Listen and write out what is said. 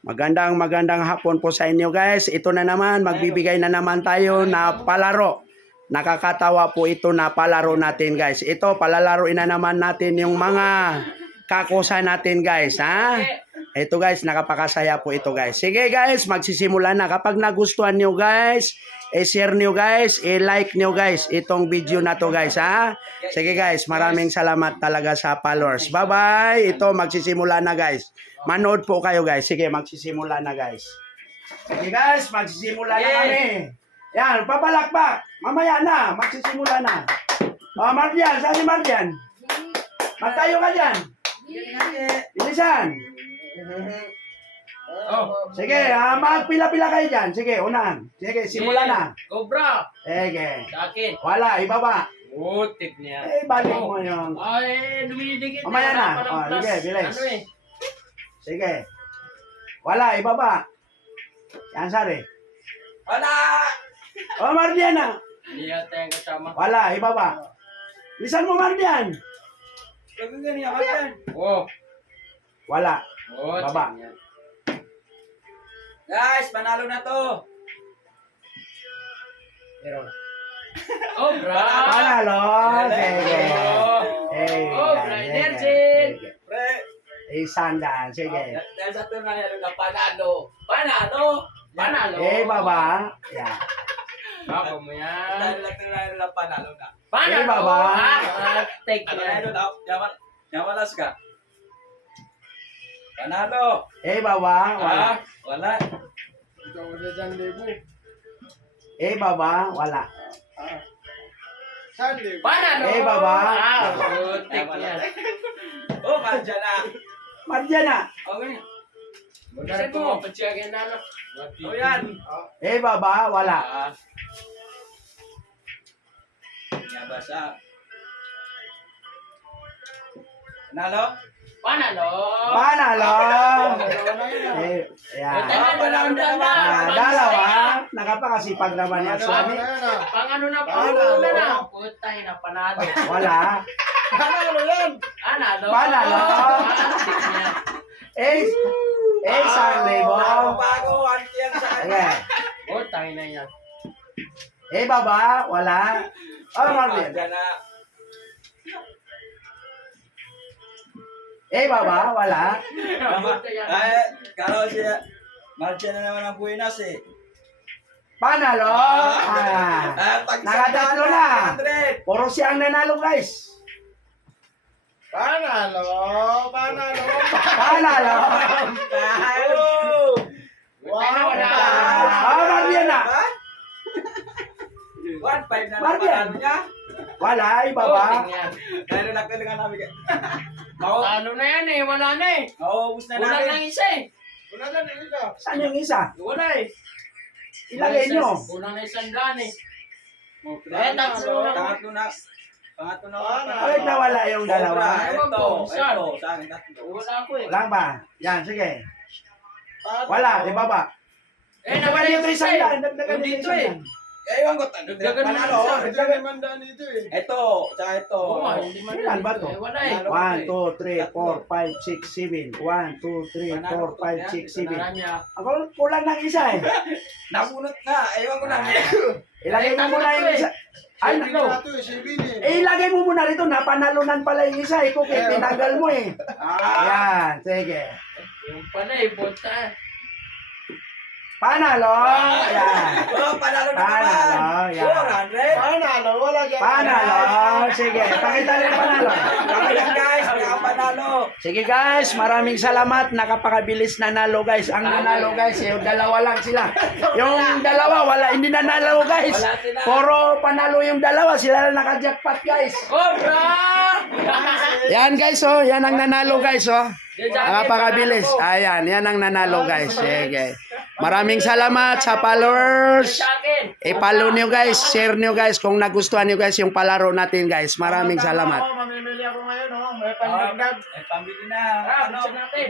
Magandang hapon po sa inyo guys. Ito na naman, magbibigay na naman tayo na palaro. Nakakatawa po ito na palaro natin guys. Ito, palalaroin na naman natin yung mga kakusa natin guys. Ha? Ito guys, nakapakasaya po ito guys. Sige guys, magsisimula na. Kapag nagustuhan nyo guys, i-share nyo guys, i-like nyo guys itong video na to guys. Ha? Sige guys, maraming salamat talaga sa followers. Bye-bye. Ito, magsisimula na guys. Manood po kayo guys. Sige, magsisimula na guys. Sige guys, magsisimula na kami. Yan, papalakpak. Mamaya na, magsisimula na. O, Mardian, saan si Mardian? Magtayo ka dyan. Bilisan. Sige, magpila-pila kayo dyan. Sige, unahan. Sige, simula na. Cobra. Sige. Sa akin. Wala, ibaba. Putik niya. Balik mo yung... Ay, dumidikit. Mamaya na. Sige, bilis. Ano eh? Sige. Wala, ibaba. Yan, Sari. Wala! O, Mardian na. Hindi yata yung kasama. Wala, ibaba. Lisan mo, Mardian. Huwag kang ganyan, Mardian. Oh. Wala. Putik Baba. niya. Guys, panalo na to. Pero. Cobra. Panalo. Sige. Cobra, Sige. Energen. Pre, Isandaan. Sige. dahil sa turno na panalo. Panalo! Panalo. Baba. Yan. Bako mo yan. Dahil sa turno na panalo na. Panalo. baba. Take Ano niya. na ito? Yamalas ka. Panalo! Baba. Wala. Wala. Baba. Wala. Panalo. Baba. Putik niya. Oh, Mardian na. Mardian na. Okay. Kasi mo, patsiyagin na. Oh, yan. Baba. Wala. Yabasa. Panalo? Panalo. Panalo. Yan. Yan. Dalawa. Nakapakasipag naman yan sa amin. Pang ano na, panalo na. Putay na, panalo. Wala. Panalo. Panalo. Putik niya. Isang libo. Bago, anti yan sa akin. Ayan. Putay na yan. Baba. Wala. Mardian. Mardian na. Baba. Wala. Putay yan. Karo siya. Mardian na naman ang buwinas eh. Panalo. Nakatatlo na. 100. Puro siyang nanalo guys. Panalo. Panalo. Oh! Mardian na. 1.5 na Mardian. naman niya. Wala. Baba. Putik niya. Dahil nakalingan namin. Ano na yan eh, wala na eh. Mauubos na Wala namin. na isa eh. Saan yung isa? Wala eh. Ilagay nyo. Kulang na isang daan eh. Pangatlo na. Pangatlo na. Bakit nawala yung dalawa? Ito. Sa akin tatlo. Wala ako eh. Wala ba? Yan, sige. Wala, ibaba. Eh, Dagdagan nyo ito isang daan. Dagdagan nyo Dito isang eh. daan. Ewan ko. Dagdagan mo Panalo. isa. Ito. Tsaka ito. Oo nga, hindi man Ilan ba to? Eh, wala eh. 1, 2, 3, 4, 5, 6, 7. 1, 2, 3, 4, 5, 6, 7. Marami ah. Ako kulang ng isa eh. Nabunot na. Ewan ko na. Ilagay mo muna yung isa. Ay, nako. Ilagay mo muna rito. Napanalunan pala yung isa. Ikaw kaya tinagal mo eh. Yan, sige. Yung pala eh, punta. Panalo. Yan. Oh, panalo na Panalo, naman. yan. 400. Panalo. Sige, pakita rin panalo. Kami lang guys. Panalo. Sige guys, maraming salamat. Nakapakabilis nanalo guys. Ang nanalo guys, yung dalawa lang sila. Yung dalawa, wala, hindi nanalo guys. Wala sila. Puro panalo yung dalawa. Sila lang naka-jackpot guys. Cobra! Yan guys, oh. Yan ang nanalo guys, oh. Nakapakabilis. Ayan, yan ang nanalo guys. Sige. Maraming salamat sa followers. Sa akin. I-follow nyo guys, share nyo guys kung nagustuhan nyo guys yung palaro natin guys. Maraming salamat. Mamimili ako ngayon, oh. May Pambili na. Tara, buksan natin.